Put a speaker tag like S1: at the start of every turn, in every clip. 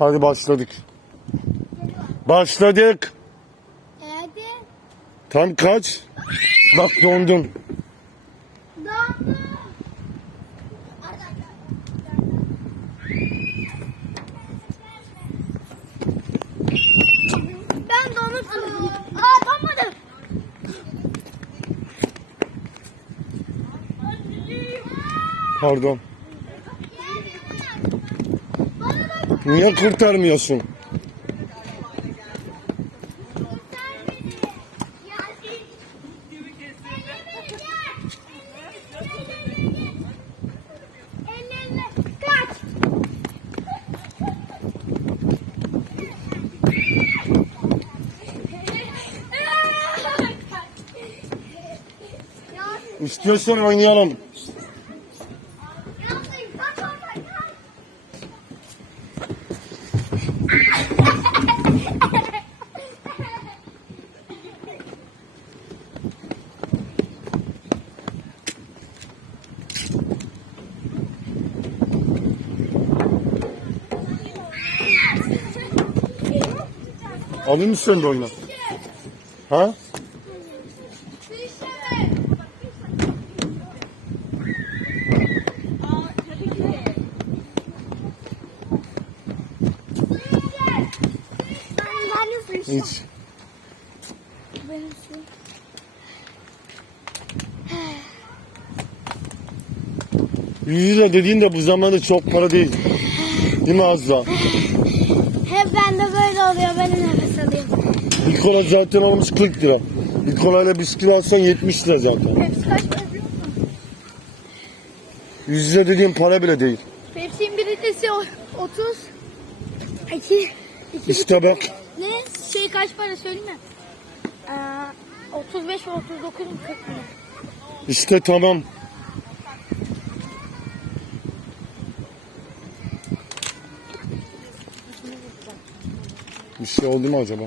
S1: Hadi başladık. Başladık.
S2: Hadi.
S1: Tam kaç? Bak dondum.
S2: Ben donup Aa donmadım.
S1: Pardon. Niye kurtarmıyorsun? İstiyorsan oynayalım. Alayım mı sen de oyna? Ha? Hiç. Yüz lira dediğin de bu zamanda çok para değil. Değil mi Azra?
S2: Hep bende böyle oluyor. Ben
S1: Bir kola zaten olmuş 40 lira. Bir kolayla bisküvi alsan 70 lira zaten.
S2: Hepsi kaç para biliyor musun?
S1: 100 lira dediğin para bile değil.
S2: Pepsi'nin bir litresi o- 30. İki. iki
S1: İşte bak.
S2: Ne? Şey kaç para söyleyeyim mi? Ee, 35 ve 39 mu 40 mı?
S1: İşte tamam. Bir şey oldu mu acaba?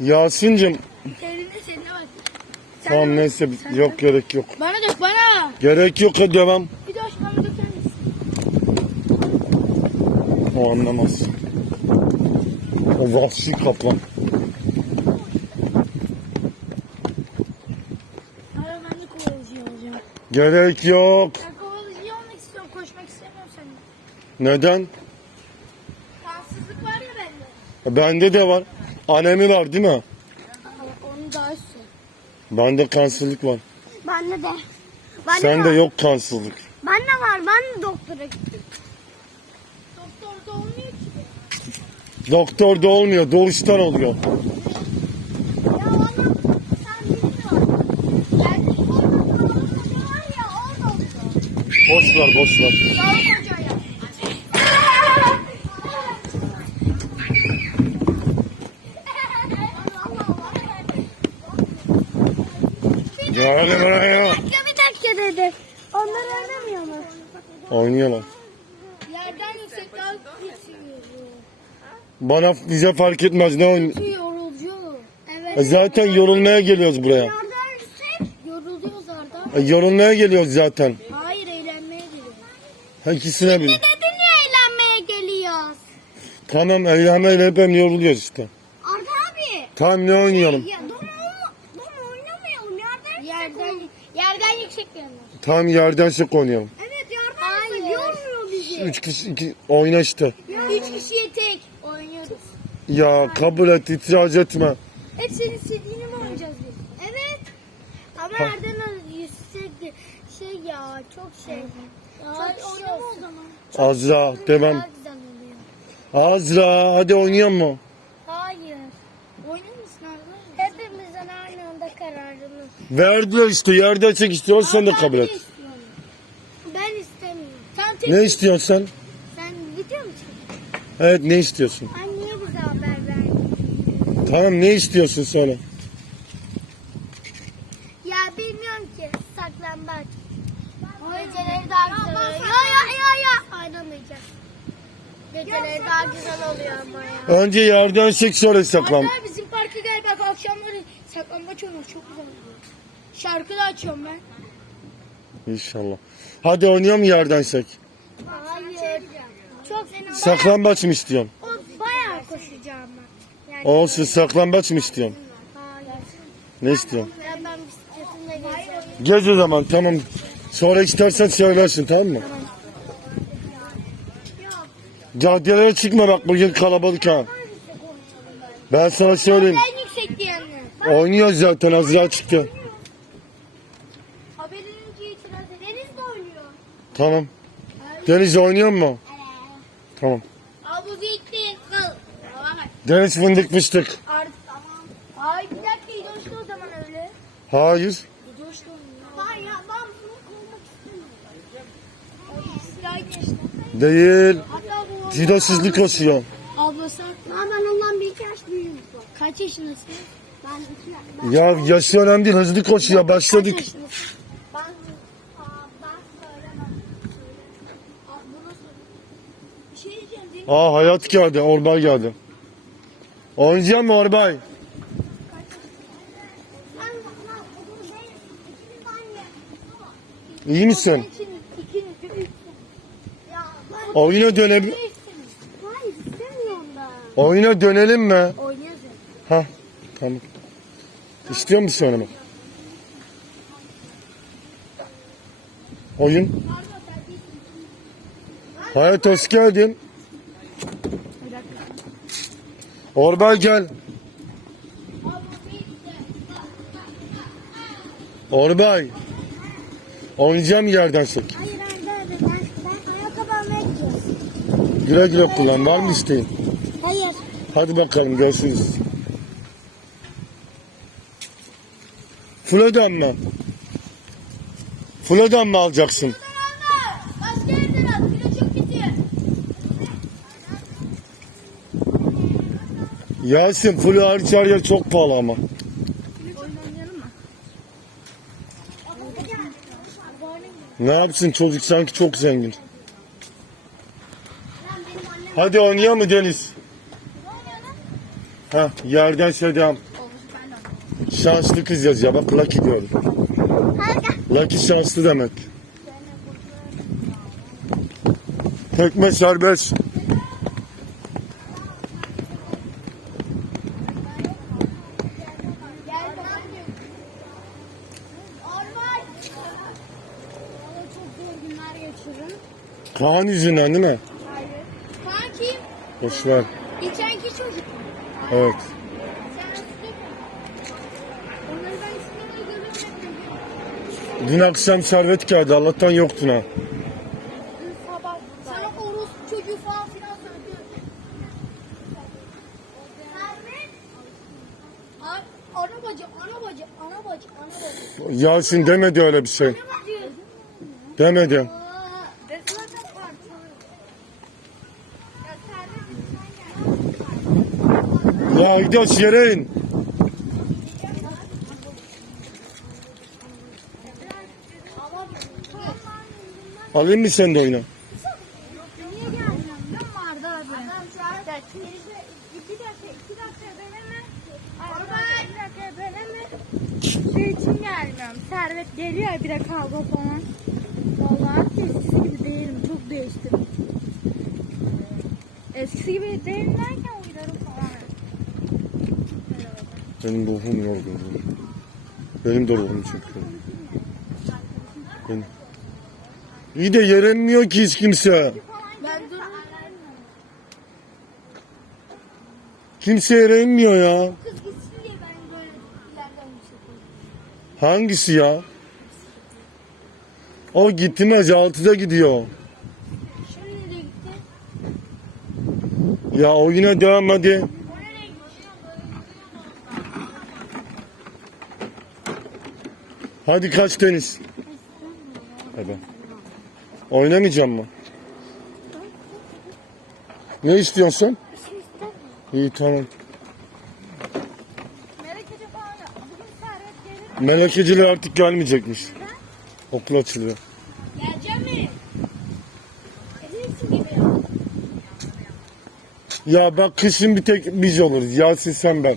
S1: Yasin'cim
S2: Eline seninle bak. Sen
S1: tamam
S2: de-
S1: neyse
S2: sen
S1: yok gerek yok.
S2: Bana dök bana.
S1: Gerek yok hadi devam.
S2: Bir de hoş bana misin?
S1: O anlamaz. O vahşi kaplan.
S2: Ara ben de kovalıcı olacağım.
S1: Gerek yok.
S2: Ben kovalıcı olmak istiyorum. Koşmak istemiyorum seninle.
S1: Neden?
S2: Kansızlık var ya bende.
S1: Bende de var. Anemi var değil mi?
S2: Onun daha üstü.
S1: Bende kansızlık var.
S2: Bende de. Bende
S1: Sende yok kansızlık.
S2: Bende var. Ben de doktora gittim. Doktor da olmuyor ki.
S1: Doktor da olmuyor, doğuştan oluyor.
S2: Ya bana sen bilmiyorsun. Yani orada kovalıcı var ya orada oluyor.
S1: Boş ver, boş ver. Gel buraya.
S2: bir dakika dedi. Onlar oynamıyor mu?
S1: Oynuyorlar.
S2: Yerden yüksek daha geçiyor.
S1: Bana bize fark etmez ne oyun.
S2: Yorucu. Evet.
S1: E zaten yorulmaya geliyoruz buraya.
S2: Yerden yüksek yoruluyoruz Arda.
S1: E yorulmaya geliyoruz zaten.
S2: Hayır eğlenmeye geliyoruz.
S1: İkisine bir.
S2: Dedin ya eğlenmeye geliyoruz?
S1: Tamam eğlenmeyle hep hem yoruluyoruz işte.
S2: Arda abi.
S1: Tamam ne oynayalım?
S2: Ya dur olma. Dur oynamayalım. Yerden yerden yerden yüksek
S1: Tamam yerden şık oynayalım.
S2: Evet yerden yüksek. Yormuyor bizi.
S1: Üç kişi, iki, oyna işte.
S2: Üç kişiye tek oynuyoruz.
S1: Ya kabul et, itiraz etme.
S2: Hep senin istediğini mi oynayacağız biz? Evet. Ama
S1: Ha.
S2: Erden yüksek şey ya çok şey. çok oynama o zaman.
S1: Azra
S2: oluyor.
S1: Azra hadi oynayalım mı?
S2: Hayır. Oynar mısın Arda? Hepimizin aynı anda kararımız.
S1: Verdiler işte yerden çek istiyorsan sen de kabul et.
S2: Ben istemiyorum. Sen tek
S1: Ne istiyorsun sen?
S2: Sen video mu çekiyorsun?
S1: Evet ne istiyorsun?
S2: Ay niye bize haber verdin?
S1: Tamam ne istiyorsun söyle.
S2: Ya bilmiyorum ki. Saklambaç. Geceleri daha güzel oluyor. Ya ya ya ya. Oynamayacağız. Geceleri daha güzel oluyor ama ya.
S1: Önce yerden çek sonra saklan.
S2: Hatta bizim parka gel bak akşamları saklambaç oynuyoruz çok güzel oluyor. Şarkı da açıyorum ben.
S1: İnşallah. Hadi oynayalım yerden çek.
S2: Hayır. Çok
S1: Saklambaç mı istiyorsun?
S2: O bayağı koşacağım ben. Yani
S1: Olsun saklambaç mı istiyorsun?
S2: Hayır.
S1: Ne istiyorsun?
S2: Ben, ben bisikletimle gezeceğim.
S1: Gez o zaman tamam. Sonra istersen söylersin tamam mı? Caddelere çıkma bak bugün kalabalık ha. Ben sana söyleyeyim.
S2: En yüksek diyenler.
S1: Oynuyor zaten Azra çıktı.
S2: Haberinin ki itiraz Deniz de oynuyor.
S1: Tamam. Deniz oynuyor mu? Tamam.
S2: Havuzu gitti. Kal. Bak.
S1: Deniz fındık fıstık.
S2: Artık tamam. Ay bir dakika İdoş'ta o zaman öyle.
S1: Hayır.
S2: İdoş'ta oynuyor. Hayır ya ben bunu koymak istemiyorum.
S1: Değil. Fidosuzluk koşuyor.
S2: Ablası. Ha ben ondan bir iki yaş büyüğüm. Kaç yaşındasın? Ben iki ben,
S1: Ya yaşı önemli değil hızlı koşuyor başladık.
S2: Kaç yaşındasın? Ben, aa, ben söylemem. Aa, bunu söyle. Bir şey diyeceğim değil mi?
S1: Aa hayat geldi Orbay geldi. Oynayacak mı Orbay? İyi misin? Oyuna dönelim.
S2: Hayır istemiyorum ben.
S1: Oyuna dönelim mi? Ha tamam. İstiyor musun oynamak? Oyun. Hayat hoş geldin. Orbay gel. Orbay. Oynayacağım yerden sek.
S2: Hayır ben, ben, ben, ben ayakkabı almaya gidiyorum.
S1: Güle güle kullan. Var mı isteğin?
S2: Hayır.
S1: Hadi bakalım görüşürüz. Flo'dan mı? Flo'dan mı alacaksın?
S2: Başka yerden al. Kilo çok kötü.
S1: Yasin Flo hariç her yer çok pahalı ama. Ne yapsın çocuk sanki çok zengin. Hadi oynayalım mı Deniz? Ha yerden sedam. Şanslı kız yazıyor bak Lucky diyorum. Lucky şanslı demek. Tekme serbest. Kaan yüzünden değil mi?
S2: Hayır. Kanki.
S1: Boş ver.
S2: Geçenki çocuk.
S1: Evet.
S2: Sinemaya göremedim.
S1: Dün akşam servet geldi Allah'tan yoktun ha.
S2: Dün sabah. Sana orospu çocuğu falan filan söylüyor. Servet. Ay, ana bacı, ana bacı, ana bacı, ana bacı.
S1: Yasin demedi öyle bir şey. Demedi.
S2: Aa, Defne de var. Ya Servet lütfen gel.
S1: Gidiyoruz yere. Alayım mı sen de oyna?
S2: Niye gelmiyorsun? Ne vardı abi? Adam çağırdı. İki dakika, iki dakika deneme. Orada iki dakika deneme.
S3: Şey için gelmiyorum. Servet geliyor bir de kavga falan. Vallahi eskisi gibi değilim. Çok değiştim. Eskisi gibi değilim derken uylarım falan.
S1: Benim ruhum yorgun. Benim de ruhum çekiyor. Benim. İyi de yeremiyor ki hiç kimse. Kimse yere ya. Hangisi ya? O gitmez gidiyor.
S2: Şimdi de gitti.
S1: Ya oyuna devam hadi. Hadi kaç tenis. Hadi. Oynamayacağım mı? Ne istiyorsun sen? İyi tamam. Melekeciler artık gelmeyecekmiş. Okul açılıyor.
S2: Geleceğim mi? Gelirsin gibi ya.
S1: Ya bak kışın bir tek biz oluruz. Yasin sen ben.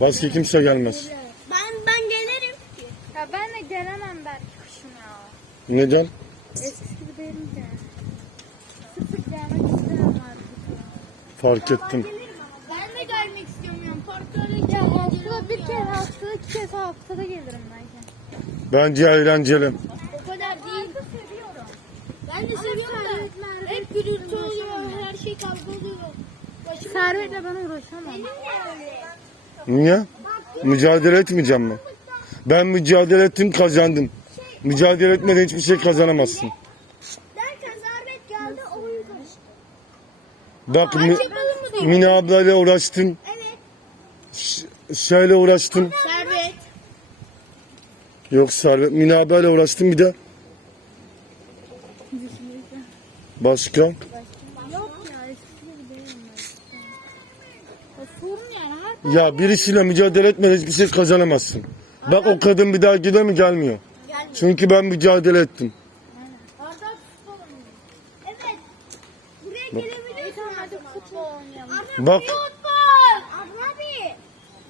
S1: Başka kimse gelmez.
S2: Ben ben gelirim.
S3: Ya ben de gelemem belki kışın ya.
S1: Neden?
S3: Ki. Sık sık gelmek isterim.
S1: Fark ettim.
S2: Ben de görmek istiyorum yani. Parklara
S3: Ya haftada bir kere haftada iki kez haftada gelirim belki.
S1: Bence eğlenceli.
S2: O kadar değil. Ben de seviyorum da. Hep gürültü oluyor. Her şey kavga oluyor. Başım
S3: Servetle ben uğraşamam.
S2: Benim de.
S1: Niye? Mücadele etmeyeceğim mi? Ben mücadele ettim kazandım. Mücadele etmeden hiçbir şey kazanamazsın.
S2: Derken Servet geldi oyun karıştı.
S1: Bak Mi-
S2: balon mu diyor?
S1: Mine ablayla uğraştım.
S2: Evet.
S1: Ş- şeyle uğraştım.
S2: Servet.
S1: Yok Servet. Mine ablayla uğraştım bir de. Başka?
S3: Yok ya eskisi gibi değilim ben. O sorun yani her
S1: Ya birisiyle mücadele etmeden hiçbir şey kazanamazsın. Bak o kadın bir daha gider mi gelmiyor. Çünkü ben mücadele ettim.
S2: Arda futbol oynuyor. Evet. Buraya gelebilirsin.
S3: hadi futbol oynayalım.
S1: Bak
S2: Futbol. Abi.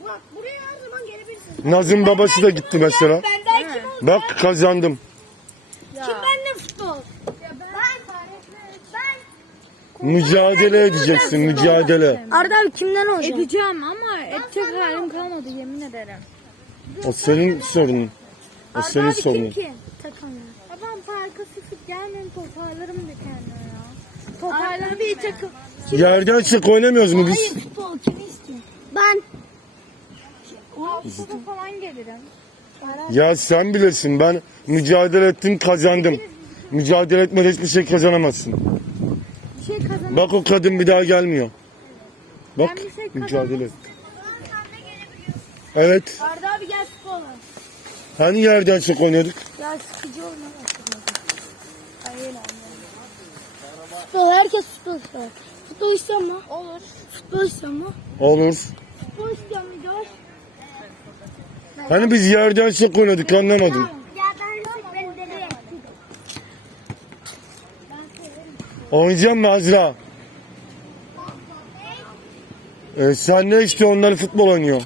S2: Bak buraya her zaman gelebilirsin.
S1: Nazım babası da gitti mesela.
S2: Benden kim oldu?
S1: Bak kazandım.
S2: Kim benimle futbol? Ben. Ben.
S1: Mücadele edeceksin mücadele.
S2: Arda abi kimden olacak?
S3: Edeceğim ama edecek halim kalmadı yemin ederim.
S1: O senin sorunun. O senin sorunun.
S2: Kim ki? Takım.
S3: Ya ben parka sıkıp gelmeyeyim toparlarım bir kendime ya. Toparlarım bir takım.
S1: Yerden çık oynamıyoruz mu biz?
S2: Hayır futbol kimi istiyor? Ben.
S3: Haftada falan gelirim.
S1: Ya sen bilirsin ben mücadele ettim kazandım. Mücadele etmeden hiçbir şey kazanamazsın.
S3: Bir şey kazan.
S1: Bak o kadın bir daha gelmiyor. Bak
S3: Ben bir şey
S1: mücadele et. Evet.
S2: Arda abi gel futbol.
S1: Hani yerden çok oynuyorduk?
S2: Ya sıkıcı oyna Hayır Futbol herkes futbol istiyor. Futbol istiyor mu? Olur. Futbol istiyor mu?
S1: Olur.
S2: Futbol istiyor mu Coş?
S1: Hani biz yerden çok oynadık anlamadım. Oynayacak mı Azra? Ee, sen ne işte onlar futbol oynuyor.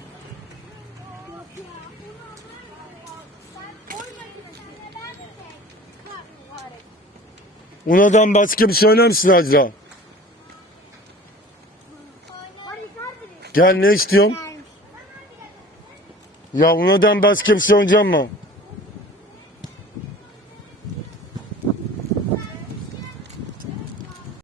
S1: Unadan başka bir şey oynar mısın Azra? Gel ne istiyorsun? Ya unadan başka bir şey oynayacak mı?